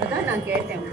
அதான் நான் கேட்டேன்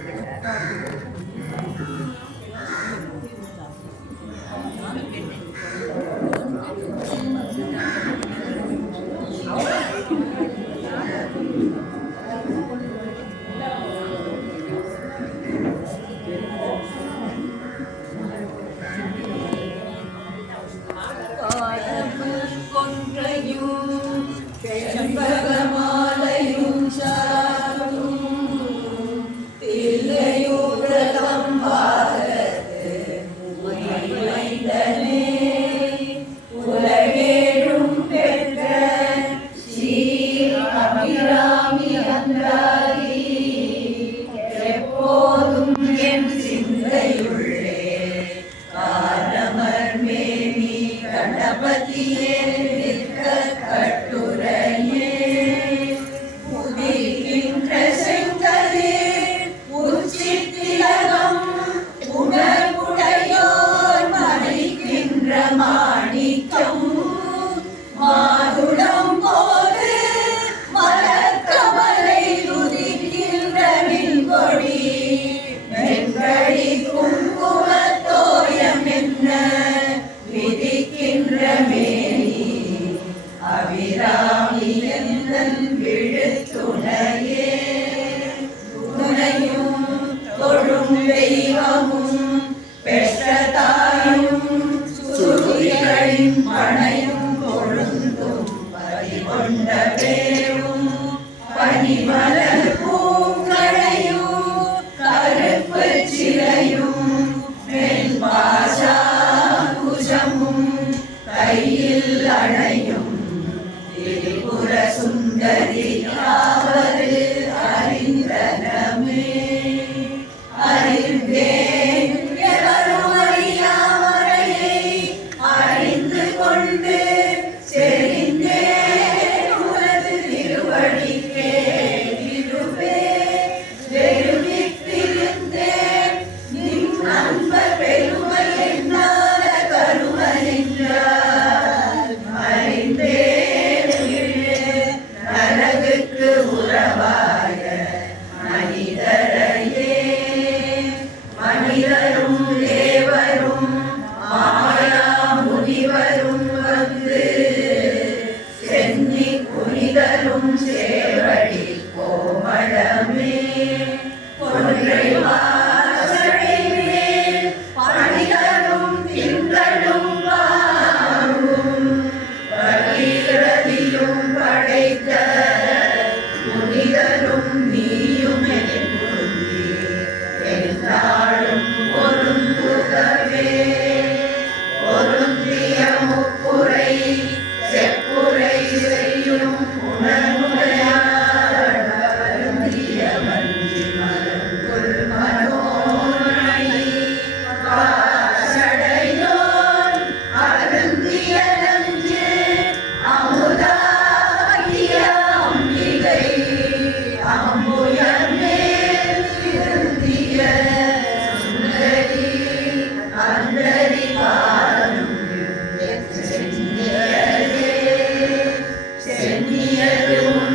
சென்னியரும்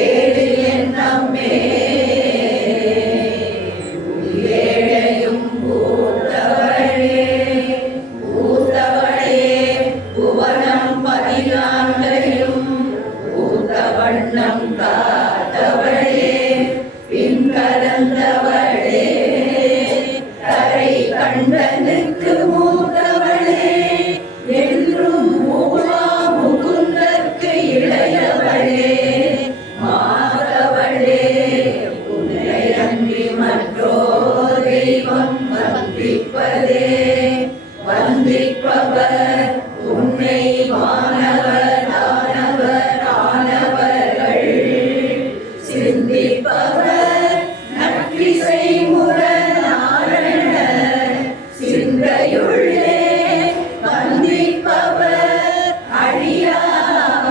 ஏழு எண்ணமே ஏழையும் பூத்தவளே பூத்தவளே புவனம் 14 பூத்த வண்ணம் காத்தவளே பின் கலந்தவளே கரை கண்டனுக்கு மூத்தவளே என்றும் மூவா முகுந்தற்கு இளையவளே மாதவளே உன்னை அன்றி மற்றோ தெய்வம் வந்திப்பதே வந்திப்பவர் உன்னை வானவர் ஆனவர் ஆனவர்கள் சிந்திப்பவர் நற்றிசை முரணாரண சிந்தையுள்ளே வந்திப்பவர் அழியா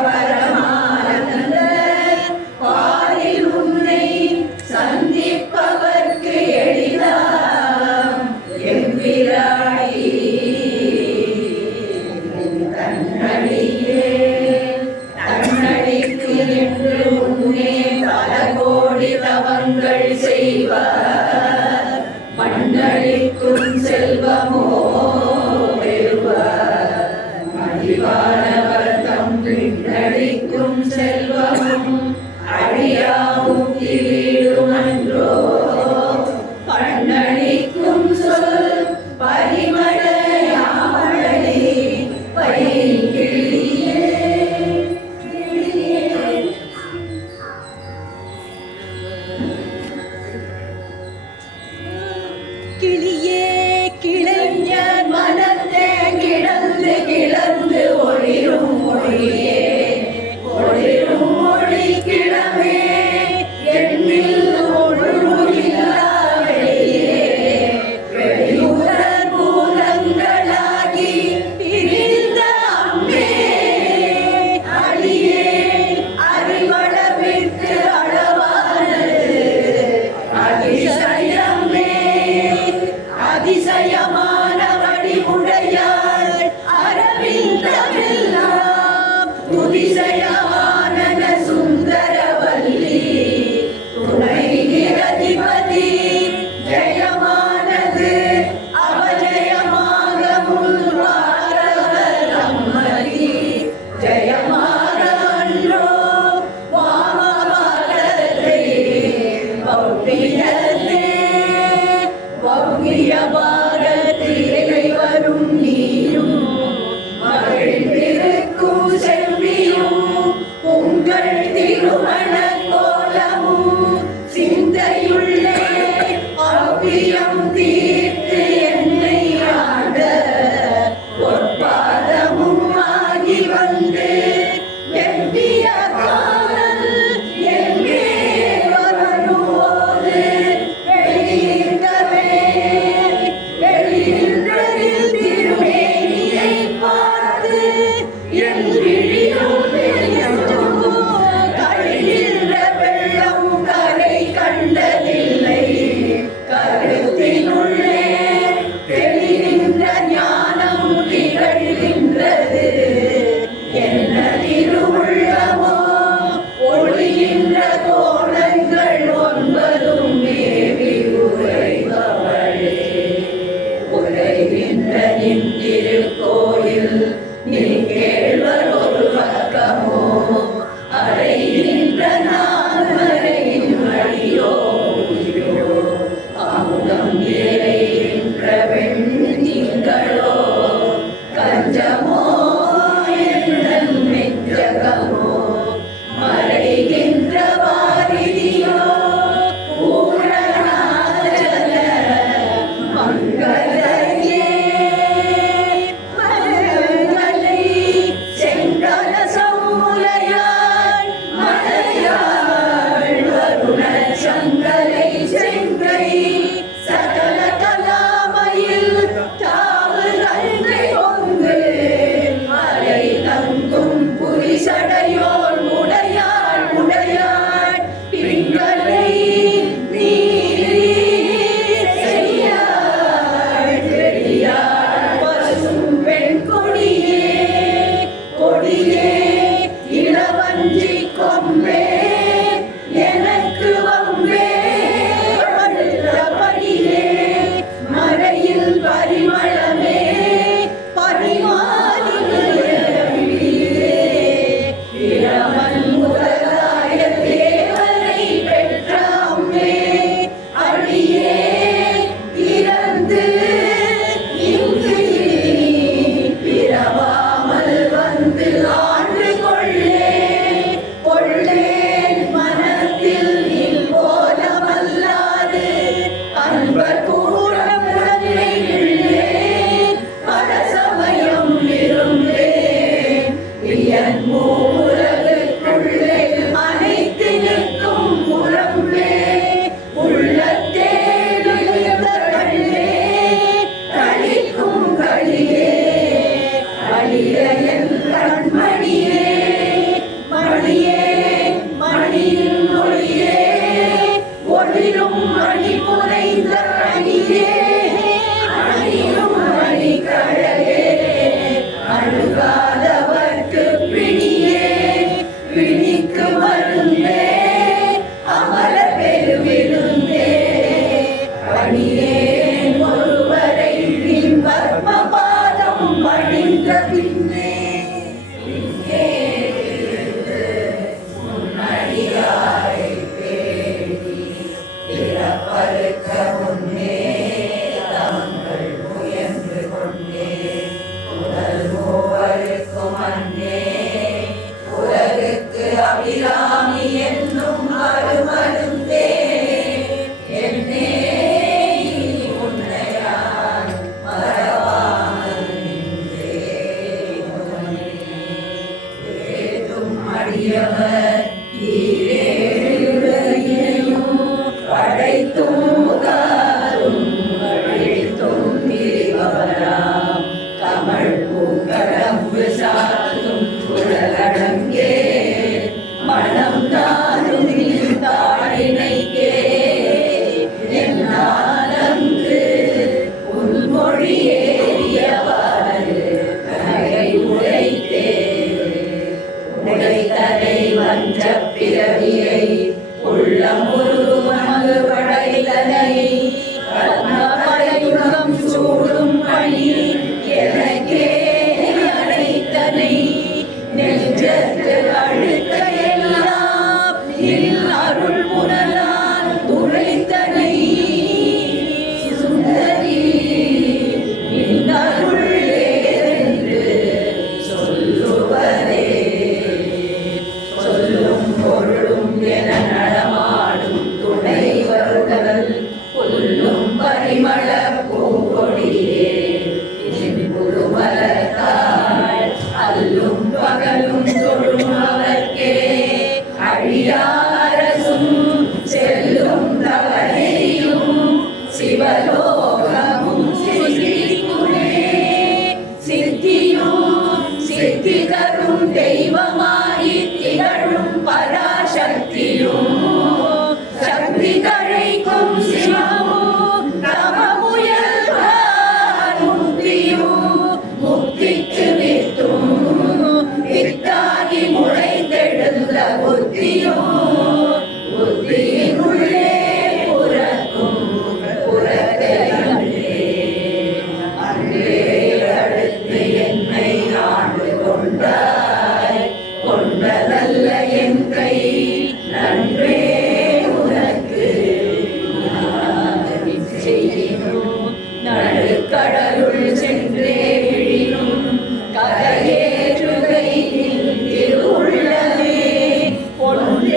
பரமானந்த பாரில் உன்னை சந்திப்பவர்க்கு எளிதாம் எம்பிராயி தன்னடியே தன்னடிக்கு என்று முன்னே பல கோடி தவங்கள் செய்வார் மண்ணளிக்கும் செல்வமோ பெறுவார் அழிவானவர் தம் பின்னடிக்கும் செல்வமும் அழியா முக்தி வீடுமன்றோ பண்ணளிக்கும் சொல் பரிமள யாமளி பைங்கிளியே கிளியே கிளைஞர் மனத்தே கிடந்து கிடந்து ஒளிரும் மொழியே ஒளிரும் மொழி கிழமே எண்ணில் ஒழுங்கில்லா வெளியே வெளியுடற் பூதங்களாகி பிரிந்த அம்மே அடியே அறிவளவிற்கு அளவானது அதிசயமே அதிசயமான வடிவுடையாள் அரவிந்தமெல்லாம் துதிசயமான சுந்தரவல்லி துணை நிரதிபதி ஜெயமானது அவஜயமாக முன்வாரவர் அம்மதி ஜெயமாக அன்றோ வாமபாரத்தை பௌத்தியத்தே பௌத்திய பாரதியை வரும் நீரும் மகிழ்ந்திருக்கும் செவ்வியும் உங்கள் திருமண கோலமும் சிந்தையுள்ளே அவ்வியம் தீர்த்து என்னை ஆட பொற்பாதமும் ஆகி வந்து வெவ்விய காதல் எங்கே வரும்போது வெளியின்றவே வெளியின்றதில் திருமேனியை பார்த்து என் விழியும் கழிகின்ற வெள்ளம் கரை கண்டதில்லை கருத்தினுள்ளே தெளிகின்ற ஞானம் திகழ்கின்றது என்ன திருவுள்ளமோ ஒளிகின்ற கோணங்கள் 9 மேவி உரைபவளே உரைகின்ற நின் திருக்கோயில் நீ கேள்வர் ஒரு பக்கமோ அறைகின்ற நான் வரையின் வழியோ அமுதம் நிறைகின்ற வெண்திங்களோ கஞ்சமோ என் நெஞ்சகமோ மறைகின்ற அபிராமி என்னும் அருமருந்தே என்னே உன்னையான் மறவாமல் நின்றே ஏதும் அடியவர் ஈரேழுலகினையும் படைத்தும் காரும் அழித்தும் திரிபவராம் கமழ் பூங்கடம்பு சாத்தும் உலகடங்கே மனம் தாரும் தாழினைக்கே என்னாலங்கு உள்மொழி ஏறியவாறு கரை உடைத்தே உடைத்தலை வஞ்ச பிறவியை உள்ளமுருமங்கு படைத்தனை பத்மபடையுகம் சூடும் பணி எனக்கே அடைத்தனை நெஞ்சத்து அழுக்கையெல்லாம் நின் அருள் புனலால் துளைத்தனை சுந்தரி நின் அருள் ஏதென்று சொல்லுவதே சொல்லும் பொருளும் என நடமாடும் துணைவர்கள் புல்லும் பரிமள பூங்கொடியே புதுமலத்தாள் அல்லும் பகலும் தொழும் அவர்க்கே அழியாரசும் செல்லும் தவறையும் சிவலோகமும் சித்திக்குமே சித்தியும் சித்தி தரும் தெய்வமாகி திகழும் பராசக்தியும் சக்தி தழைக்கும் சிவமும் தமமுயல்வார் முக்தியும் முக்திக்கு வித்தும் வித்தாகி முளைத்தெழுந்த புத்தியும் புத்தியின் உள்ளே புறக்கும் புறத்தை அன்றே அன்றே அடுத்து என்னை ஆண்டு கொண்டாய் கொண்டதல்ல என் கை நன்றே உனக்கு செய்யினும் நடுக்கடலுள் சென்றே விழினும் கரையேற்றுகை திருவுள்ளமே பொன்ன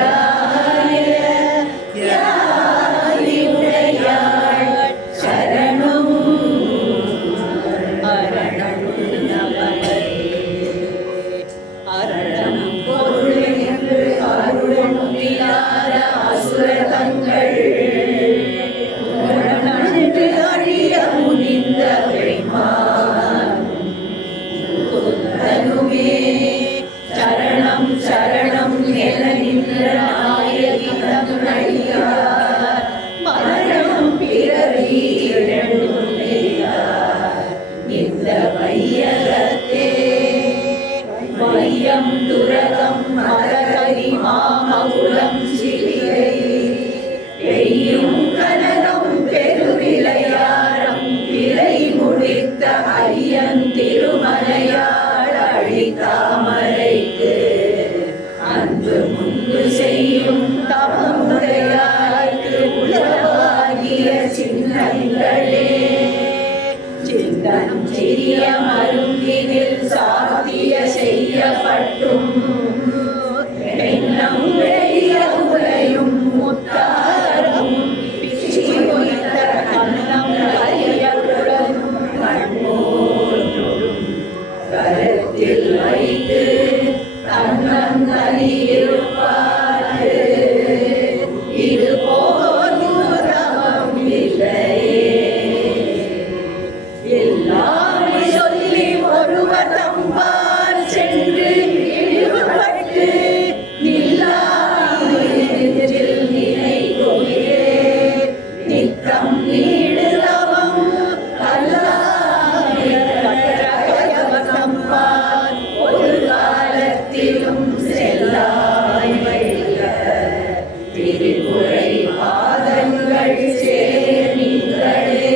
ஒன்றாய தியாகி உடையாள் சரணம் அரணம் நவரே அரணம் பொருள் என்று அருளொன்றிலாத அசுரதங்கள் நன்று அழிய முனிந்த குந்தனுமே சரணம் சரணம் என நின்ற நாயகி தன்னடியார் மரணம் பிறவி இந்த வையகத்தே வையம் துரகம் மரகரி மாமகுளம் சிவிகை பெய்யும் கனகம் பெருவிளையாரம் பிறை முடித்த ஐயன் திருமலையாள் அழித்தாமரைக்கு அன்பு முன்பு செய்யும் தவமுடையார்க்கு உலகாகிய சின்னங்களே சிந்தனம் சிறிய மருந்தினில் சாத்திய செய்யப்பட்டும் பெண்ணம் வெளிய உலையும் முத்தாரம் பிச்சி ஒய்த்த கண்ணம் கரிய குழலும் கண்மோற்றும் கருத்தில் வைத்து கண்ணம் கலியிருப்பாரு இது போதும் இல்லையே எல்லாமே சொல்லி ஒருவர் தம்பால் சென்று இழிவுபட்டு நில்லாமையில் நினைவுகிறே நித்தம் நீடுதவம் கல்லாய தம்பால் ஒரு காலத்திலும் செல்லாய் வைக்க திருமுறை பாதங்கள் சேரிங்களே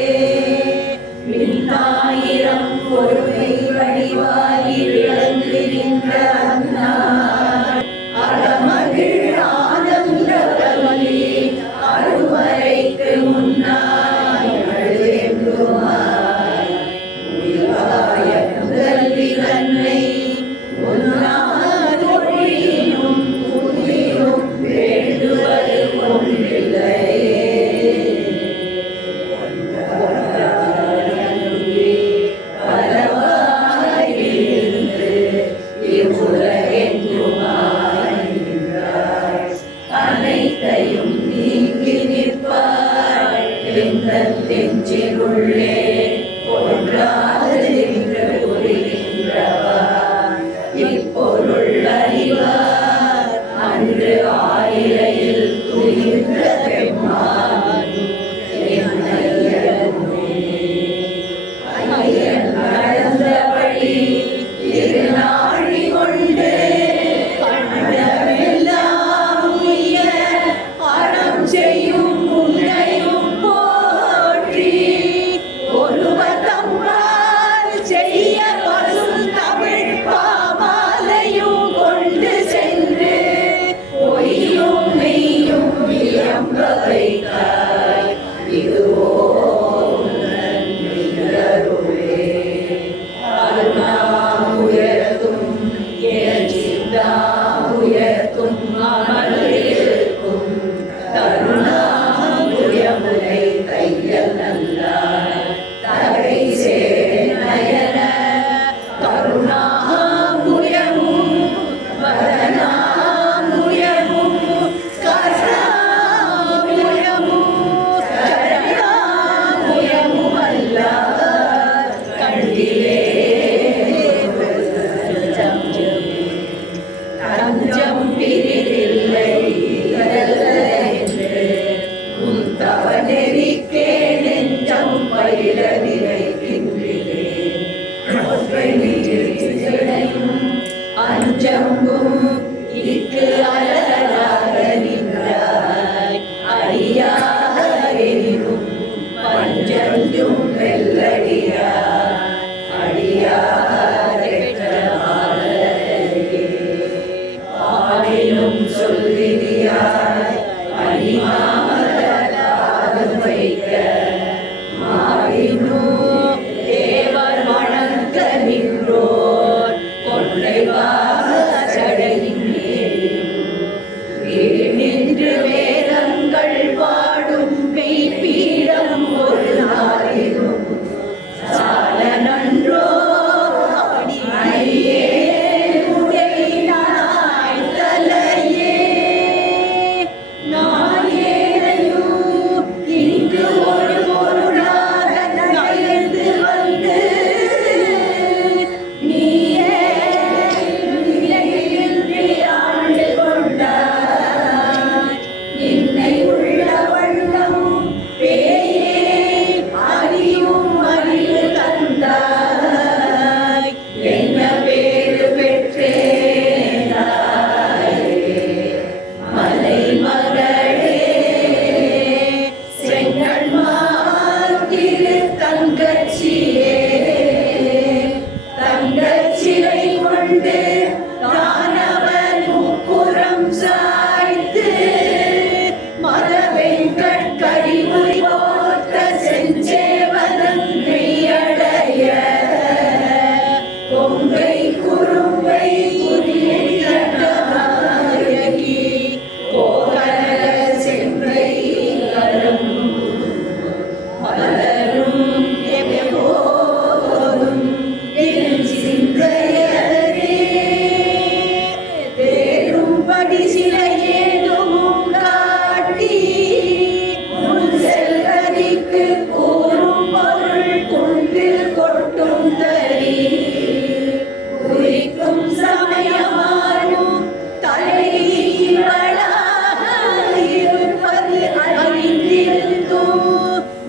மின்னாயிரம் பொறுமை வடிவாகி விளங்குகின்ற அன்னார் அறமகிழ் ஆனந்தவல்லி அருமறைக்கு முன்னாய் அழுதெங்குமாய் உயிராய முதல்வி தன்னை உன்னார் ஒழியும் புதியும் வேண்டுவது ஒன்றில்லையே அனைத்தையும் நீங்கி நிற்பாய் நெஞ்சிலுள்ளே ஒன்றாது நின்று புரிகின்றவா இப்பொருள் அறிவார் அன்று ஆயிரையில் துயின்ற பெம்மானும் ஐயன் நடந்த வழி திருநாழி கொண்டு கண்டமெல்லாம் உய்ய அறம் செய்யும் உன்னையும் போற்றி ஒருவர் தம்மால் செய்ய பசும் தமிழ் பாமாலையும் கொண்டு சென்று பொய்யும் மெய்யும் வியம்ப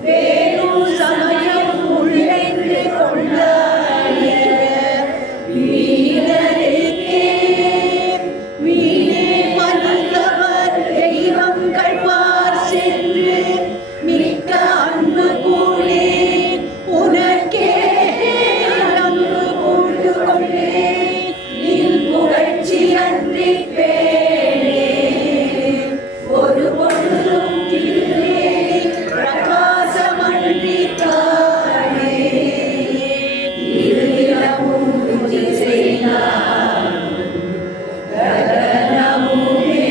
வேணும் சமயம் உள்ளென்று கொண்டாடிய வீரருக்கே வீணே மறந்தவர் தெய்வங்கள் பார் சென்று மிக்க அன்பு கூடே உனக்கே அன்பு கூட்டு கொண்டே நின் புகழ்ச்சி அன்றி பேணே ஒரு பொழுதும் திருவே பிரகாசமன்றி தானே இருளமும் செய்தார் ககனமுமே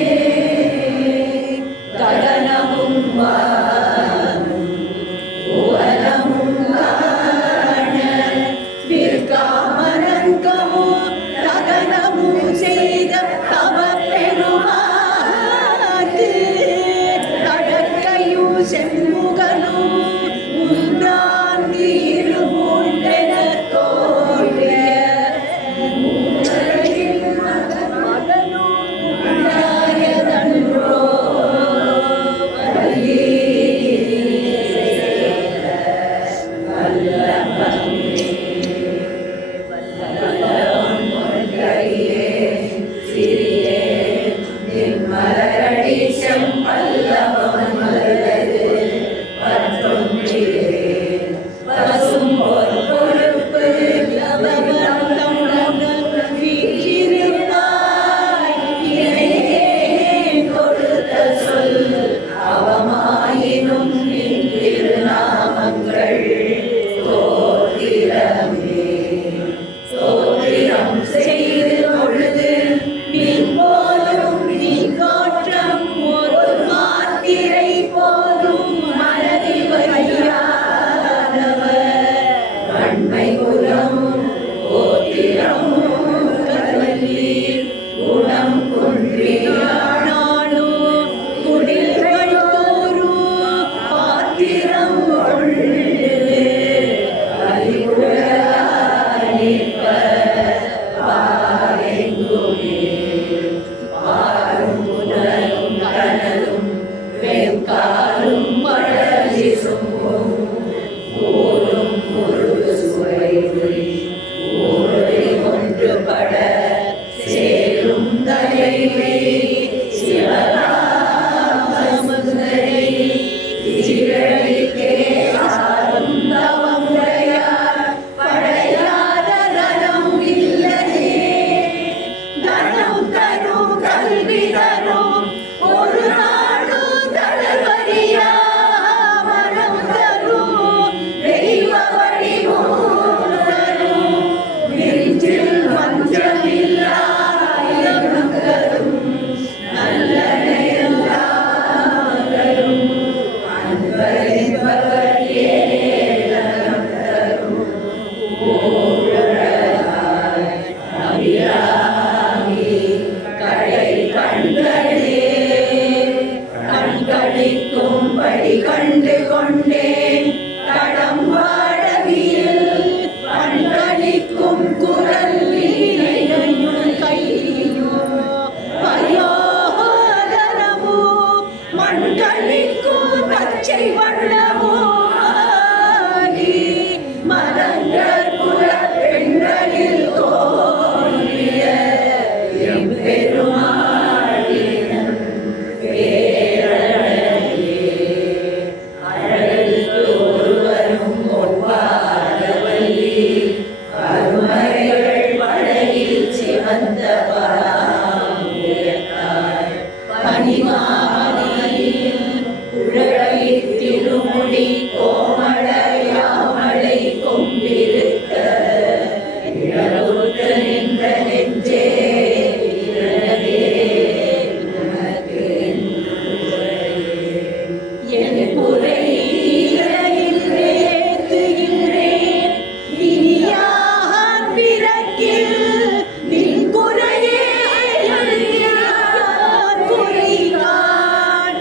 ககனமும் ஓலமும் காண விற்காமரங்கமும் தகனமும் செய்த தவ பெருமாத்து தடக்கையும் செம்முகனும் உண்டான் இருமுண்டென தோன்றிய மகனும் உண்டாயதன்றோ வள்ளி வல்லபமே வல்லபம் ஒன்றையே சிறியே நின் மலரடி செம்பல்லவம் மலரது பற்றொன்றிலே பசும் ஒரு பொறுப்பு லவபந்தம் உனக்கு வீற்றிருப்பாய் இணையே கொடுத்த சொல் அவமாயினும் நின் திருநாமங்கள் தோத்திரமே சோத்திரம் செய்து பொழுது மின் போலும் மின் தோற்றம் ஒரு மாத்திரை போலும் மனதில் வையாதவர் வன்மை குலம் கோத்திரமும் கல்வி குணம் குன்றியானாலும் குடில்கள் தோறும் பாத்திரம் கொண்டு அறிவுரையானிப்ப பாரெங்குமே பாரும் புனலும் கனலும் வெண்காலும் மழலி சும்பும் ஊரும் முருகு சுவையுள் ஊரை ஒன்றுபட சேரும் தலைமை சிவராமசுந்தரை சிவழிக்கே சாரும் தவமுடையார் படையாத தனம் இல்லையே தனம் தரும் கல்வி தரும் ஒரு நாடு தளபதியா மனம் தரும் தெய்வ வடிவம் தரும் நெஞ்சில் வஞ்சமில்லாயிரம் தரும் நல்லனையெல்லாம் தரும் அன்பரின்பவர் ஏதனம் தரும் ஓழலாய் அபிராமி கடை கண்களே கண்களிக்கும்படி கண்டு கொண்டேன் கடம் வாழவியில் கண்களிக்கும் குரல் வீணையும் கையும் பயோதரமோ மண்களிக்கும் பச்சை வண்ணமோ ஆகி மதங்கள் குல பெண்களில் தோன்றிய எம்பெருமாளின் பேரழகே அழகுக்கு ஒருவரும் ஒவ்வாதவல்லி அருமறைகள் படையில் சிவந்த பராமுயத்தாய் பனிமானியில் குழலை திருமுடி கோமள யாமளை கொம்பிருக்க இழவுற்று நின்ற நெஞ்சே இழவே உனக்கு என் குறை தீரேத்துகின்றேன் இனியான் பிறக்கில் நின் குறையே குறைகான்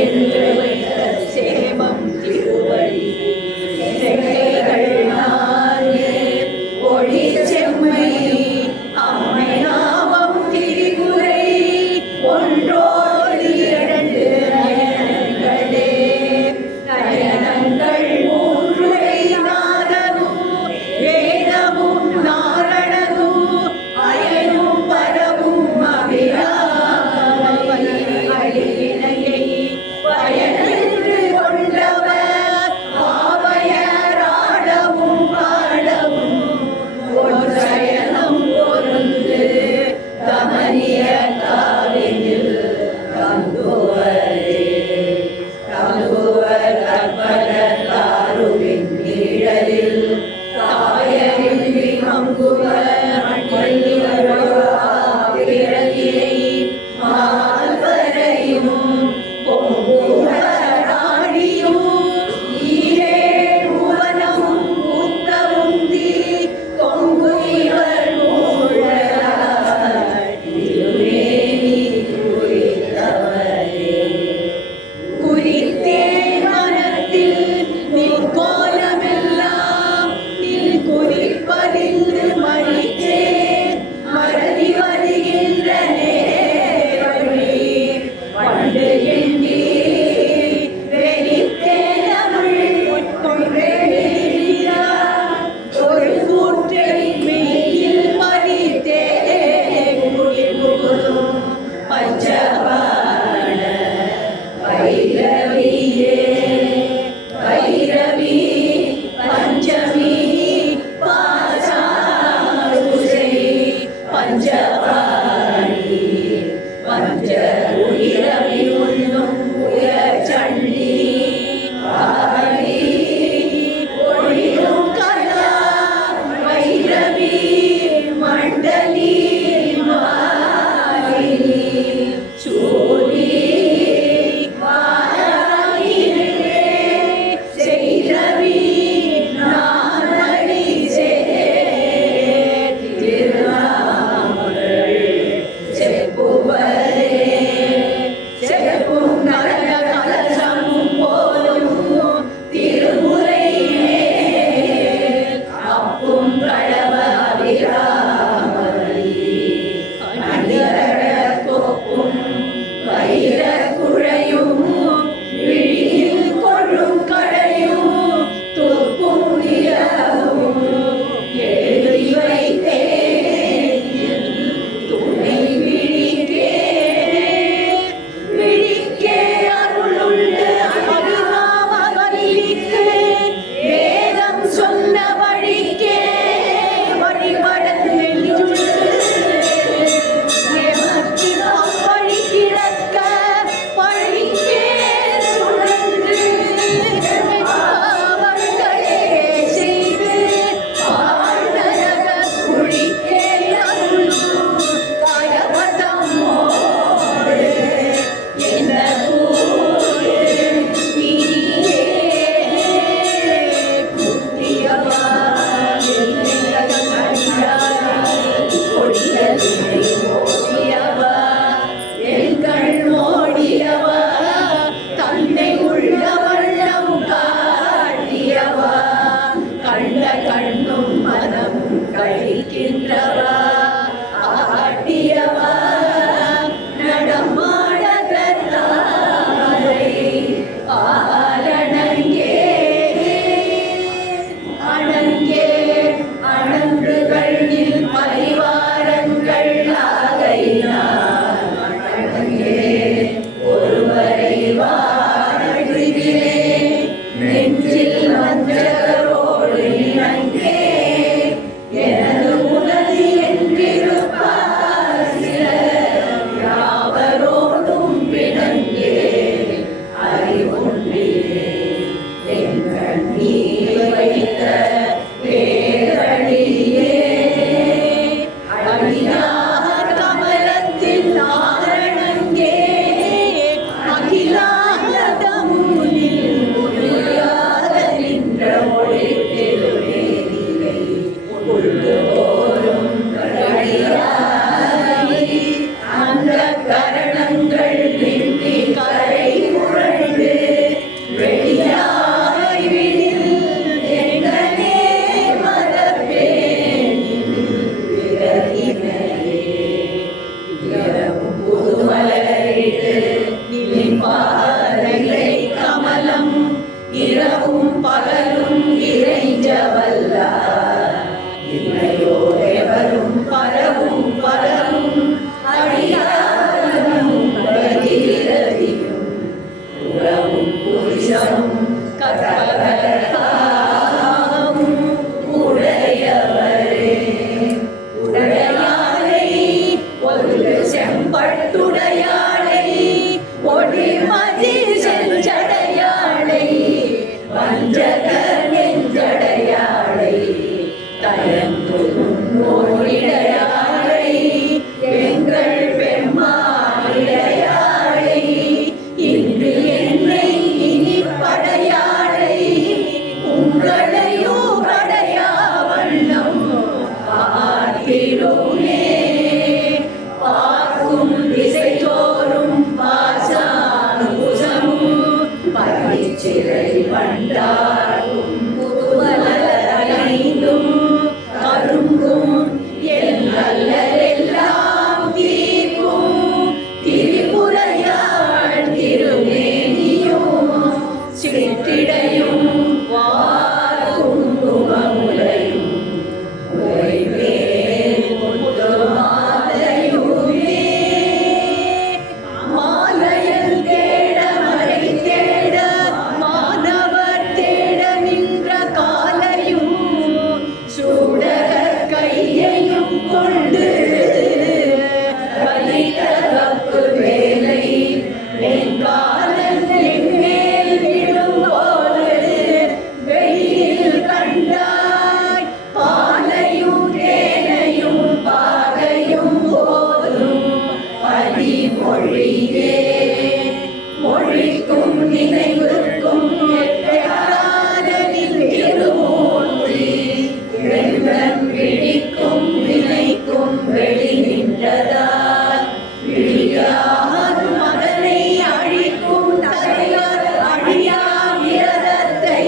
என்று வைத்த சேமம் திருவடி செங்கைகள் நானே ஒளி செம்மை அம்மை நாமம் திரிபுரை ஒன்றோடு இரண்டு நயனங்களே நயனங்கள் மூன்றுரை நாதனும் வேதமும் நாரணனும் அயனும் பரமும் அபிராமனை அழிவினையை பயனென்று கொண்டவர் ஆவையராடவும் பாடவும் ஒன்றயனம் பொருந்து கமனிய காவினில் தங்குவரே தங்குவர் கற்பன தாருவின் நிழலில் தாயரின்றி மங்குவர் பிறகியை மால்வரையும் பொங்குவராடியும் ஈரே புவனமும் உத்தமுந்தி கொங்கு இவர் திருமேனி குறித்தவரே குறித்தே மனத்தில் நில் கோலமெல்லாம் நில் குறிப்பறிந்து மறித்தே மறதி வருகின்ற நேரவழி பண்டு எண்ணி வெறித்தே தமிழ் கொன்றேன் ஒரு கூற்றை மெய்யில் மறித்தே குடிபுகும் பஞ்சபாண பைரவியே பைரவி பஞ்சமி பாசாருஷை பஞ்சபாணி பஞ்ச உயிரவி உண்ணும் உயர்ச்சண்டி காளி ஒழியும் கலா பைரவி மண்டலி மாலினி சூரி செய்ரவி நானடி திருநாமங்கள் செப்புவரே உடையவரே உடையாளை ஒரு செம்பட்டுடையாளை ஒளிமதி செஞ்சடையாளை வஞ்சக நெஞ்சடையாளை தயங்கு ஓரிடையாளை எங்கள் பெம்மானிடையாளை இன்று என்னை இனி படையாளை உங்களையோ படையா வண்ணம் பார்க்கிறோமே பார்க்கும் திசை தோறும் பாசானுபுசமும் பரிச்சிறை வண்டாரும் புதுவலைந்தும் கரும்பும் என் அல்லலெல்லாம் தீர்க்கும் திரிபுரையாள் திருமேனியும் சிற்றிடையும் வார்க்கும் முகமுலையும் ஓய்வேல் முத்து மாலையுமே மாலையில் தேட மறை தேட மாணவர் தேட நின்ற காலையும் சூடகர் கையையும் கொண்டு வலிதரப்பு வேலை வெண்காலன் என்மேல் விழும்போது வெயிலில் கண்டாய் பாலையும் தேனையும் பாகையும் போதும் பதிமொழியே மொழிக்கும் நினைவுக்கும் எட்டாதலில் திருமூர்த்தி வெள்ளம் விழிக்கும் வினைக்கும் வெளி நின்றதால் விழியார் மகனை அழிக்கும் தலைவர் அழியா விரதத்தை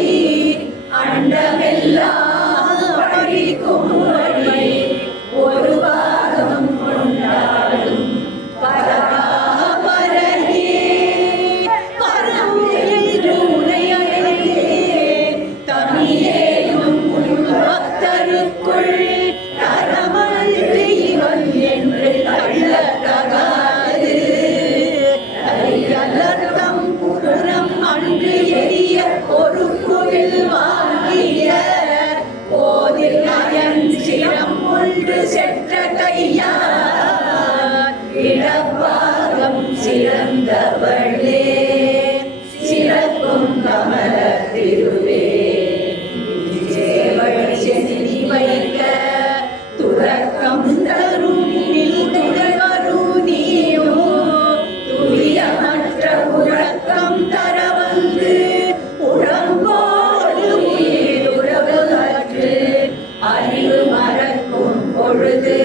அண்டமெல்லாம் அழிக்கும் வழி ஒரு பாகம் கொண்டாடும் பராபரனே பரம் என்று உனையழைத்தே தமிழேனும் உன் பக்தருக்குள் தரமல் தெய்வம் என்று தள்ளத்தகாது அலர்த்தம் புறம் அன்று எரிய ஒரு குவில் வாங்கிய போதில் அயன் சிரம் ஒன்று செற்ற கையார் இடப்பாகம் சிறந்தவளே சிறக்கும் கமல திருவே சேவல் செதி வைக்க துறக்கம் தரும் துறவரும் நீயோ துரியமற்ற உறக்கம் தர வந்து உடம்போடு உயிர் உறவு அற்று அறிவு மறக்கும் பொழுது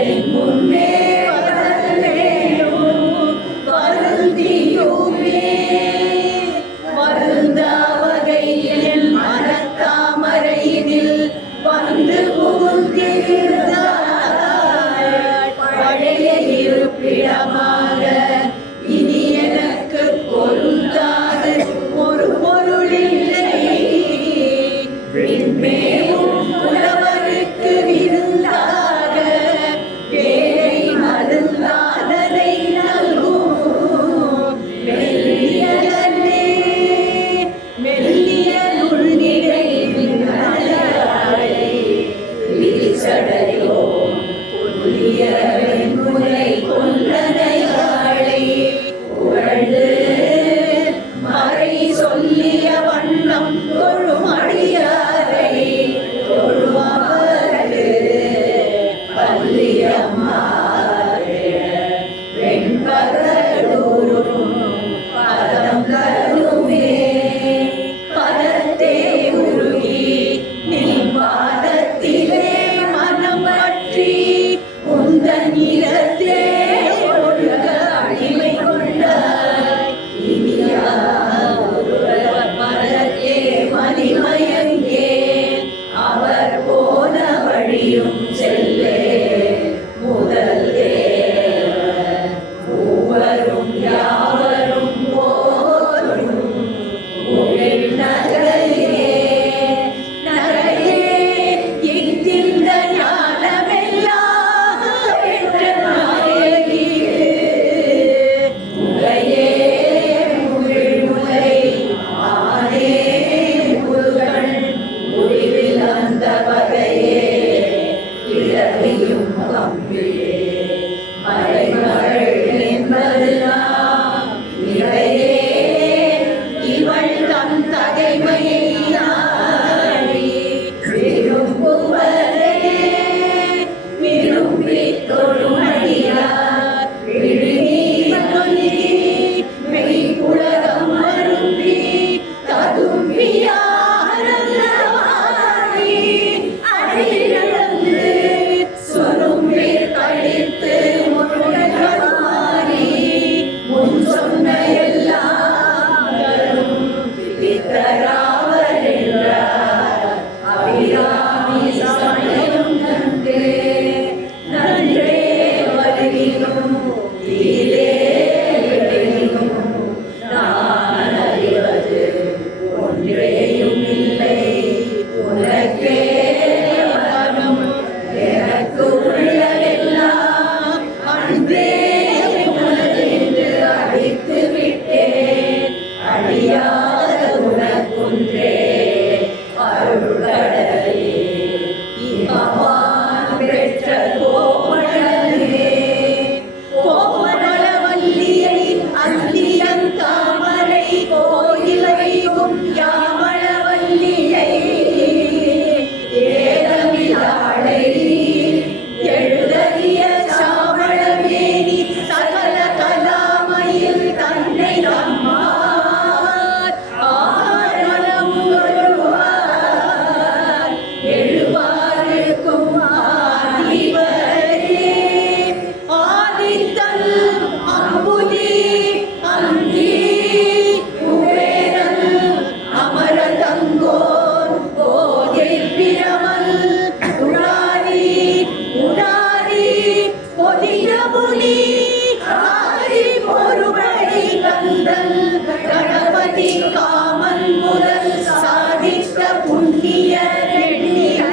என் முன்னே வருந்தீ அந்தியந்தாமரை கோயிலையும் யாமளவல்லியை ஏதமிழாளை எழுதறிய சாமளவேணி சகல கலாமையில் தன்னை நம்மார் ஆரணம் வருவார் எழுவாருக்கும் ஆதிவரே ஆதித்தல் அம்புலி அந்தி குபேரன் அமரதங்கோன் போதை பிரமல் உடாரி உடாரி பொதியமுனி ஆதி பொறுபடை கந்தன் கணபதி காமன் முதல் சாதித்த புண்ணிய நெடில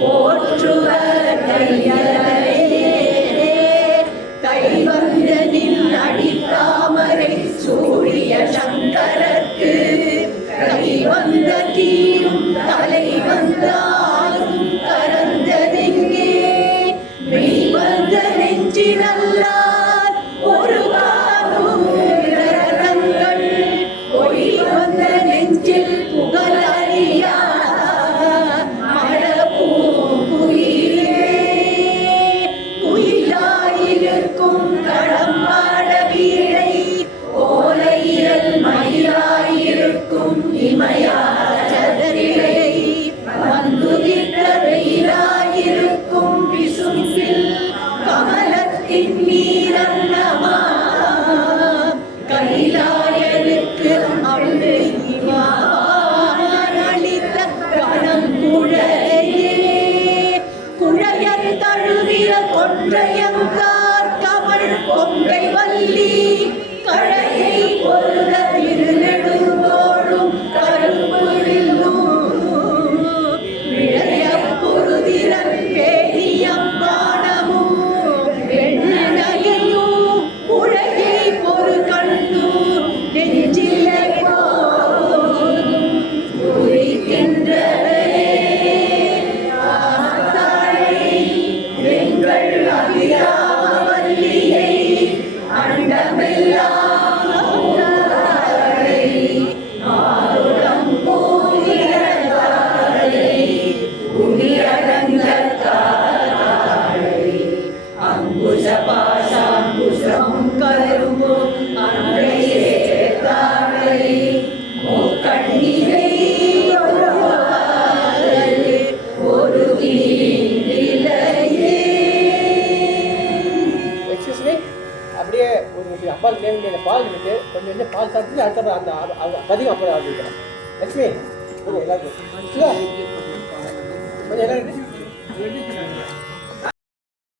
போற்றுவர் கையலே கைவந்த நின் அடித்தாமரை சூரிய சங்கரக்கு கைவந்த தீயும் தலை வந்தாலும் கரந்ததெங்கே மெய்வந்த நெஞ்சினல்லால் ஒரு காலும் விரதங்கள் பொய் வந்த நெஞ்சில் புகழறியா மழப்பூங்குயிலே குயிலாயிருக்கும் களம்பாட வீணை ஓலையில் மயிலாயிருக்கும் இமயாச்சதிரை வந்துதிட்ட வெயிலாயிருக்கும் விசும்பில் கமலத்தின் நீரன்னமா கைலாயருக்கு அள்ளி அளித்த கணம் குழையே குழையர் தழுவிய கொன்றையங்கார் கமழ் கொன்றை வள்ளி கழையை பொருள திருநெடுங்கோடும் கரும்புரிலும் விழைய பொருதிரன் பேணியம்பானமும் வெண்ணகையும் உழையை பொரு கண்ணூர் நெஞ்சிலே போதும் குறிக்கின்றதே ஆத்தாளை எங்கள் அபிராமவல்லியை அண்டமெல்லாம் உண்டாளை ஆருடம் பூவிரதாளை உயிரடங்கத்தாளை அங்குச பாசாங்குசம் கரும்பு அன்றையே தாளை முக்கண்ணிலை ஒரு தீண்டிலையே. எக்ஸ்கியூஸ் மீ, அப்படியே ஒரு அம்பாள் நேர்மையில பால் இருக்கு, கொஞ்சம் பால் சாப்பிட்டு அடுத்த அந்த பதிகம் அப்போ ஆரம்பிக்கலாம். லட்சுமி எல்லாருக்கும் கொஞ்சம் எல்லாரும்